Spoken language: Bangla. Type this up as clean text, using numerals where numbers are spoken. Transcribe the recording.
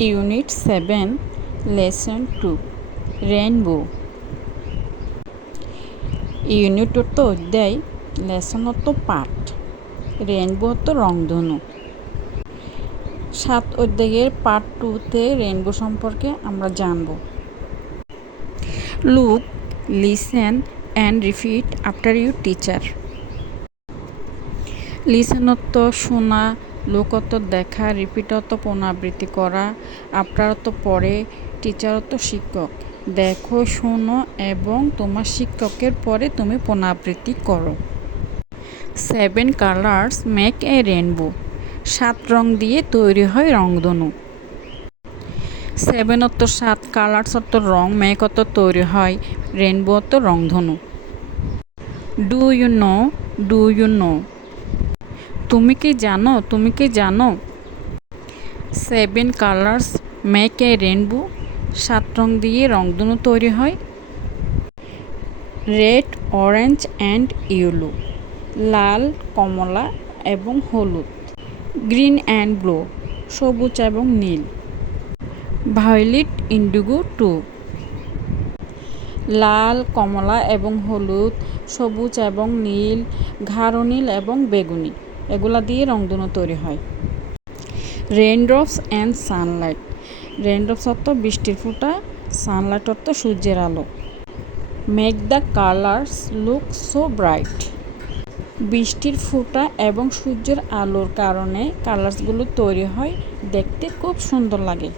Unit 7, Lesson 2, Rainbow. ইউনিট অর্থ অধ্যায়, লেসন অর্থ পাঠ, রেইনবো অর্থ রংধনু। 7 অধ্যায়ের পার্ট 2-তে রেইনবো সম্পর্কে আমরা জানব। Look, listen and repeat after your teacher. Listen অর্থ শোনা, লুক অর্থ দেখা, রিপিট অর্থ পুনরাবৃত্তি করা, আফটার অর্থ পরে, টিচার অর্থ শিক্ষক। দেখো, শোনো এবং তোমার শিক্ষকের পরে তুমি পুনরাবৃত্তি করো। 7 কালার্স মেক এ রেইনবো। 7 রং দিয়ে তৈরি হয় রংধনু। 7 অর্থ 7, কালার্স অর্থ রং, মেক অর্থ তৈরি হয়, রেইনবো অর্থ রংধনু। Do you know, do you know. তুমি কি জানো, তুমি কি জানো? 7 কালার্স মেক এ রেইনবো। 7 রং দিয়ে রংধনু তৈরি হয়। Red, orange and yellow. লাল, কমলা এবং হলুদ। Green and blue. সবুজ এবং নীল। Violet, indigo too. লাল, কমলা এবং হলুদ, সবুজ এবং নীল, গাঢ় নীল এবং বেগুনি, এগুলা দিয়ে রংধনু তৈরি হয়। Raindrops and Sunlight. রেইনড্রপস অর্থ বৃষ্টির ফোঁটা, সানলাইট অর্থ সূর্যের আলো। Make the colours look so bright. বৃষ্টির ফোঁটা এবং সূর্যের আলোর কারণে কালার্সগুলো তৈরি হয়, দেখতে খুব সুন্দর লাগে।